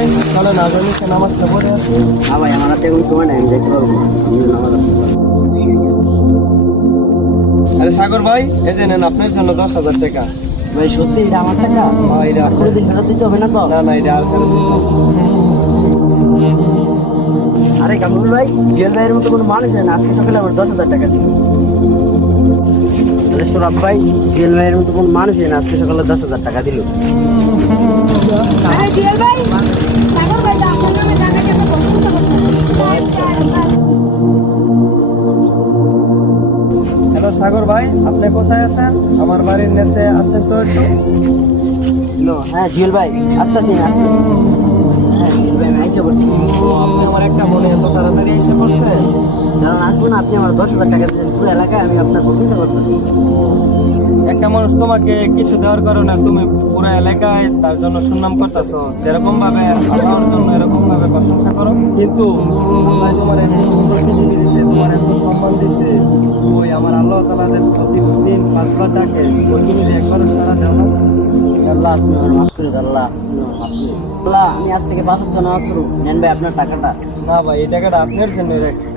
ভাই তাহলে না জানি সে নামাজটা পড়ে আছে। হ্যাঁ ভাই, আমার হাতে এখন সময় নাই, আমি যাইতে পারবো না, আমি নামাজ পড়তে পারবো। আরে সাগর ভাই, এই যে নেন আপনার জন্য 10,000 টাকা। ভাই সত্যি এটা আমার টাকা? হ্যাঁ, এটা কোনোদিন ফেরত দিতে হবে না তো? না না, এটা আর ফেরত দিতে হবে না। আরে কামরুল ভাই, জুয়েল ভাইয়ের মতো কোনো মানুষ হয় না, আজকে সকালে আমার 10,000 টাকা দিল। আরে সৌরভ ভাই, জুয়েল ভাইয়ের মতো কোনো মানুষ হয় না, আজকে সকালে 10,000 টাকা দিল। জুয়েল ভাই, সাগর ভাই আপনার নামে টাকা কেন পছন্দ করছেন? হ্যালো সাগর ভাই, আপনি কোথায় আছেন? আমার বাড়ির নিচে আসেন তো একটু। হ্যাঁ জুয়েল ভাই, আসতেছি আসতেছি। হ্যাঁ জুয়েল ভাই, আমি আইসা করছি। আপনি আমার একটা মনে এত তাড়াতাড়ি এসে পড়ছে। কারণ আসবো না, আপনি আমার 10,000 টাকা দিচ্ছেন, পুরো এলাকায় আমি আপনার প্রশংসা করতেছি। একটা মানুষ তোমাকে কিছু দেওয়ার কারণে তুমি পুরো এলাকায় তার জন্য সুনাম করতেছো, যেরকম ভাবে আল্লাহর জন্য এরকম ভাবে প্রশংসা করো। কিন্তু আল্লাহ তোমার এত সুন্দর পৃথিবী দিচ্ছে, তোমার এত সম্মান দিচ্ছে, ওই আমার আল্লাহ তাআলাদের প্রতিদিন 5বার ডাকে, ওই তুমি যে একবারও সারা দেও না। আল্লাহ আপনি আমার মাফ করে দেন, আল্লাহ আপনি আমার মাফ করে দেন। আল্লাহ, আমি আজ থেকে 5 ওয়াক্ত নামাজ পড়ব। নেন ভাই আপনার টাকাটা। না ভাই, এই টাকাটা আপনার জন্য রাখছি।